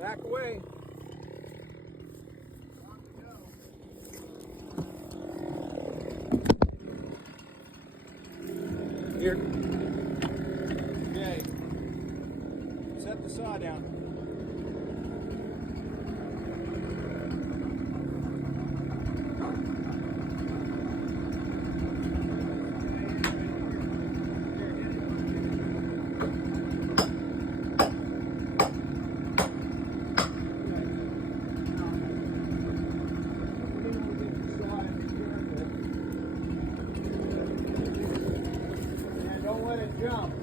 Back away. Here. Okay. Set the saw down. Don't let it jump.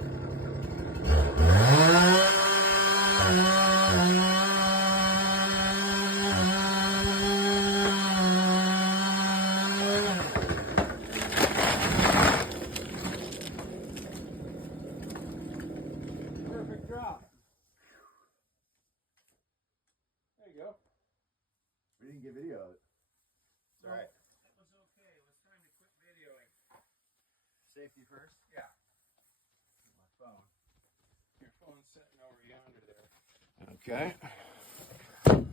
Perfect drop. There you go. We didn't get video of it. It's all right. That was okay. It was time to quit videoing. Safety first. Yeah. My phone. Your phone's sitting over yonder there. Okay. Went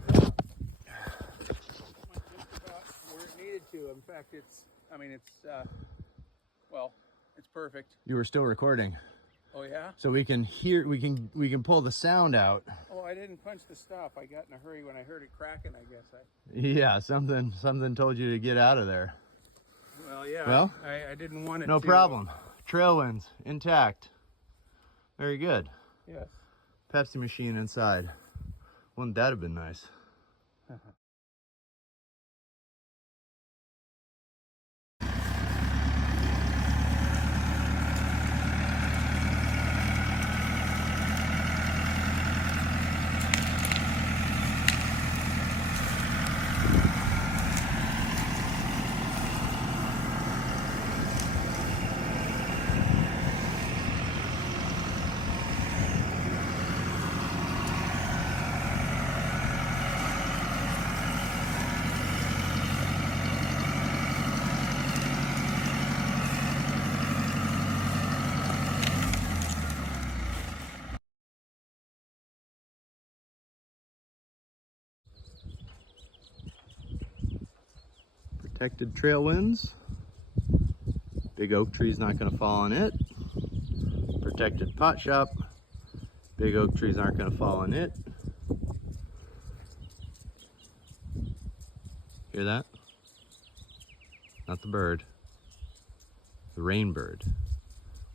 just about where it needed to. In fact, it's well, it's perfect. You were still recording. Oh yeah? So we can hear, we can pull the sound out. Oh, I didn't punch the stop. I got in a hurry when I heard it cracking, I guess. Yeah, something told you to get out of there. Well, yeah. Well, I didn't want it no to. problem. Trail winds intact. Very good. Yes. Pepsi machine inside. Wouldn't that have been nice? Protected trail winds. Big oak tree's not going to fall on it. Protected pot shop. Big oak trees aren't going to fall on it. Hear that? Not the bird. The rain bird.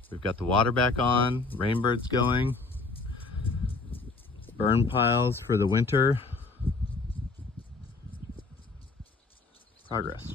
We've got the water back on. Rain bird's going. Burn piles for the winter. Progress.